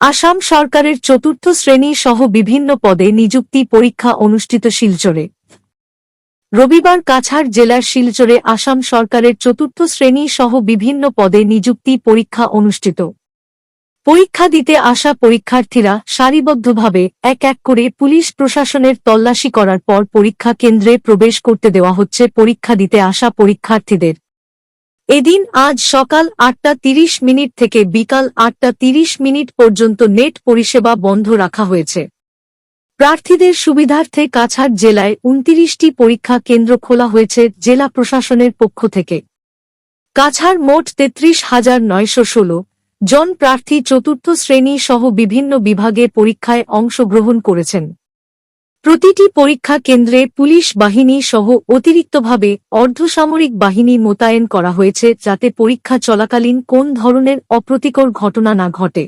আসাম সরকারের চতুর্থ শ্রেণী সহ বিভিন্ন পদে নিযুক্তি পরীক্ষা অনুষ্ঠিত শিলচরে। রবিবার কাছাড় জেলার শিলচরে আসাম সরকারের চতুর্থ শ্রেণী সহ বিভিন্ন পদে নিযুক্তি পরীক্ষা অনুষ্ঠিত। পরীক্ষা দিতে আসা পরীক্ষার্থীরা সারিবদ্ধভাবে এক এক করে পুলিশ প্রশাসনের তল্লাশি করার পর পরীক্ষা কেন্দ্রে প্রবেশ করতে দেওয়া হচ্ছে পরীক্ষা দিতে আসা পরীক্ষার্থীদের। এদিন আজ সকাল ৮টা ৩০ থেকে বিকাল ৮টা ৩০ পর্যন্ত নেট পরিষেবা বন্ধ রাখা হয়েছে। প্রার্থীদের সুবিধার্থে কাছাড় জেলায় ২৯টি পরীক্ষা কেন্দ্র খোলা হয়েছে জেলা প্রশাসনের পক্ষ থেকে। কাছাড় মোট ৩৩,৯১৬ জন প্রার্থী চতুর্থ শ্রেণী সহ বিভিন্ন বিভাগে পরীক্ষায় অংশগ্রহণ করেছেন। প্রতিটি পরীক্ষা কেন্দ্রে পুলিশ বাহিনী সহ অতিরিক্তভাবে অর্ধসামরিক বাহিনী মোতায়েন করা হয়েছে যাতে পরীক্ষা চলাকালীন কোন ধরনের অপ্রীতিকর ঘটনা না ঘটে।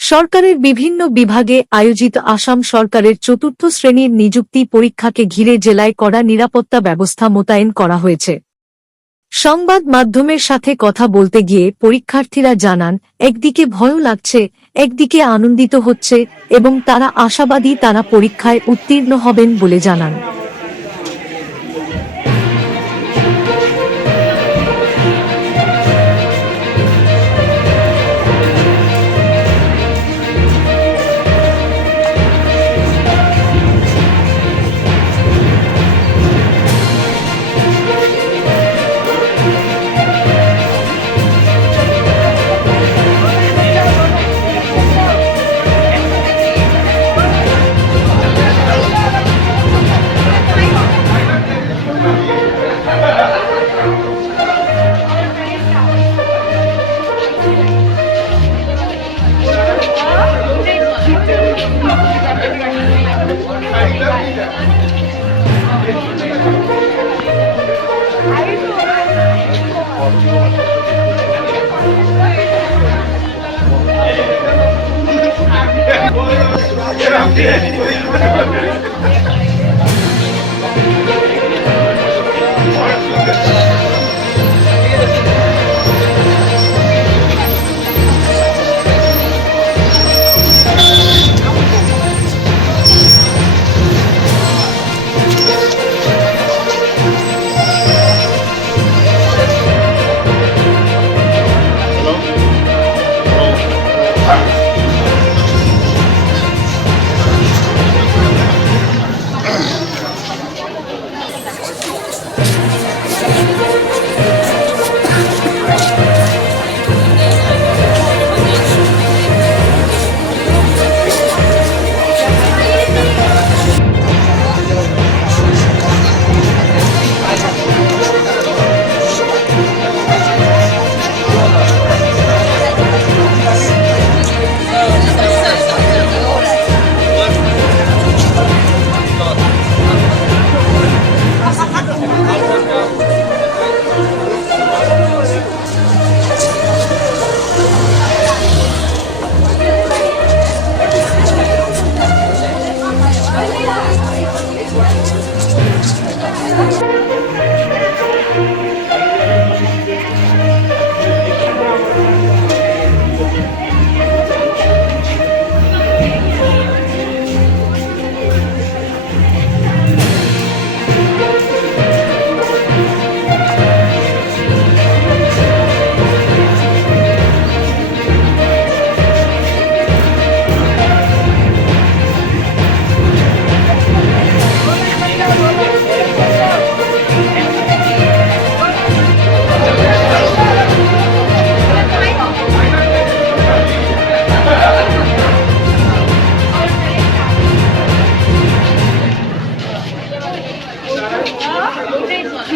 সরকারের বিভিন্ন বিভাগে আয়োজিত আসাম সরকারের চতুর্থ শ্রেণীর নিযুক্তি পরীক্ষাকে ঘিরে জেলায় কড়া নিরাপত্তা ব্যবস্থা মোতায়েন করা হয়েছে। সংবাদ মাধ্যমের সাথে কথা বলতে গিয়ে পরীক্ষার্থীরা জানান, একদিকে ভয়ও লাগছে, একদিকে আনন্দিত হচ্ছে এবং তারা আশাবাদী তারা পরীক্ষায় উত্তীর্ণ হবেন বলে জানান। Yeah.